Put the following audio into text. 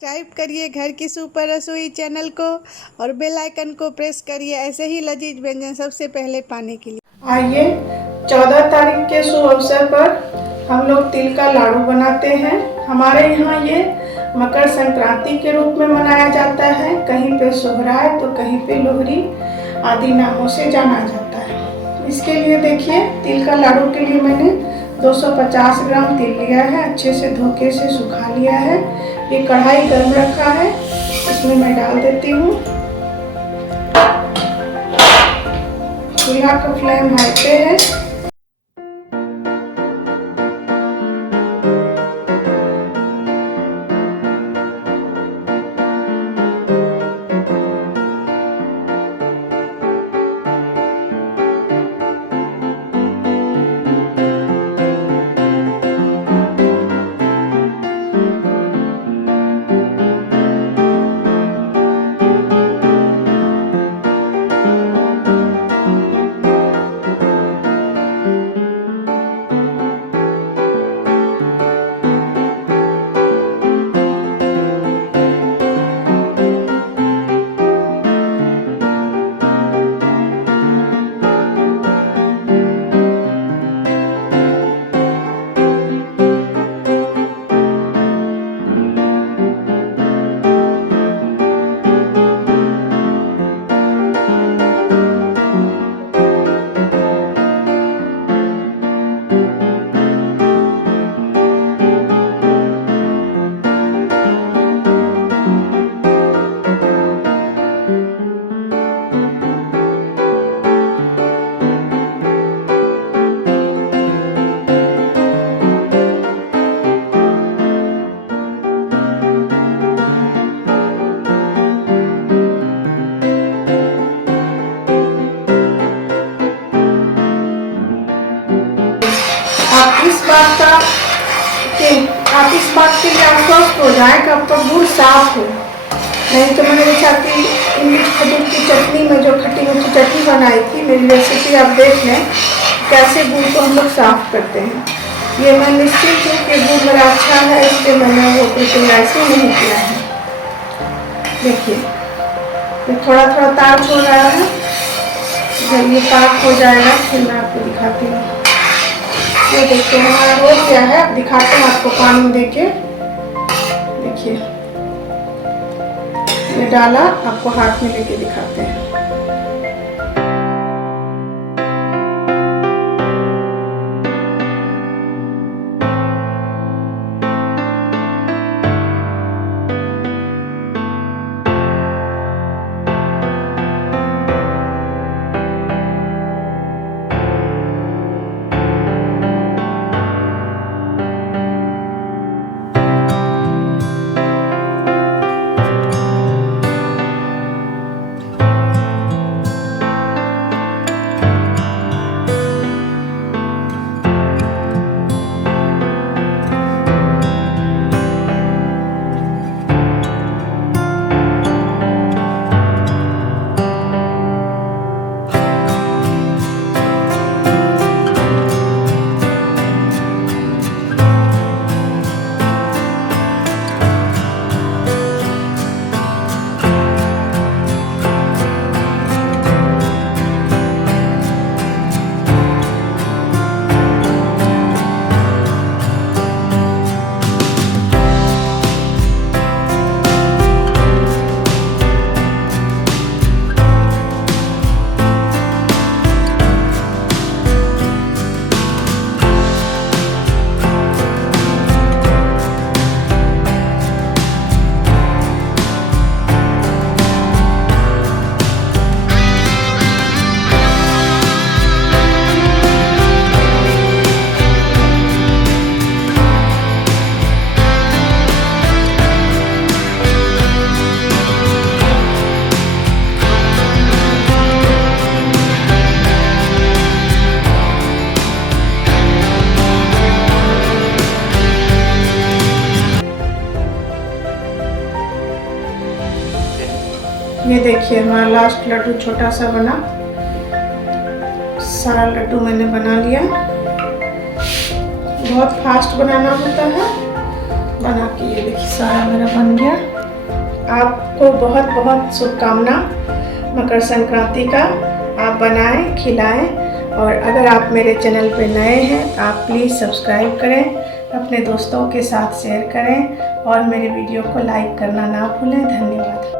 Subscribe करिए घर की सुपर रसोई चैनल को और बेल आइकन को प्रेस करिए ऐसे ही लजीज व्यंजन सबसे पहले पाने के लिए। आइए 14 तारीख के शुभ अवसर पर हम लोग तिल का लाडू बनाते हैं। हमारे यहाँ ये मकर संक्रांति के रूप में मनाया जाता है। कहीं पे सोहराय तो कहीं पे लोहड़ी आदि नामों से जाना जाता है। इसके लिए देखिए तिल का लाडू के लिए मैंने 250 ग्राम तिल लिया है। अच्छे से धोके से सुखा लिया है। ये कढ़ाई गर्म रखा है, इसमें मैं डाल देती हूँ। चूल्हा का फ्लेम हाई पे है। आप इस बात के लिए आश्वस्त हो जाए कि आपका गुड़ साफ हो। नहीं तो मैंने चाहती इमली खजूर की चटनी में जो खट्टी मीठी चटनी बनाई थी, मेरी रेसिपी आप देख लें कैसे गुड़ को हम लोग साफ करते हैं। ये मैं निश्चित हूँ कि गुड़ मेरा अच्छा है, इसलिए मैंने वो बिल्कुल ऐसे नहीं किया है। देखिए ये थोड़ा थोड़ा तार छोड़ रहा है। जब ये पाक हो जाएगा फिर मैं आपको दिखाती हूँ। ये देखिए हमारा हो गया है। अब दिखाते हैं आपको पानी देके। देखिए ये डाला, आपको हाथ में लेके दिखाते हैं। ये देखिए हमारा लास्ट लड्डू छोटा सा बना। सारा लड्डू मैंने बना लिया। बहुत फास्ट बनाना होता है। बना के ये देखिए सारा मेरा बन गया। आपको बहुत बहुत शुभकामना मकर संक्रांति का। आप बनाएं, खिलाएं, और अगर आप मेरे चैनल पे नए हैं तो आप प्लीज़ सब्सक्राइब करें, अपने दोस्तों के साथ शेयर करें और मेरे वीडियो को लाइक करना ना भूलें। धन्यवाद।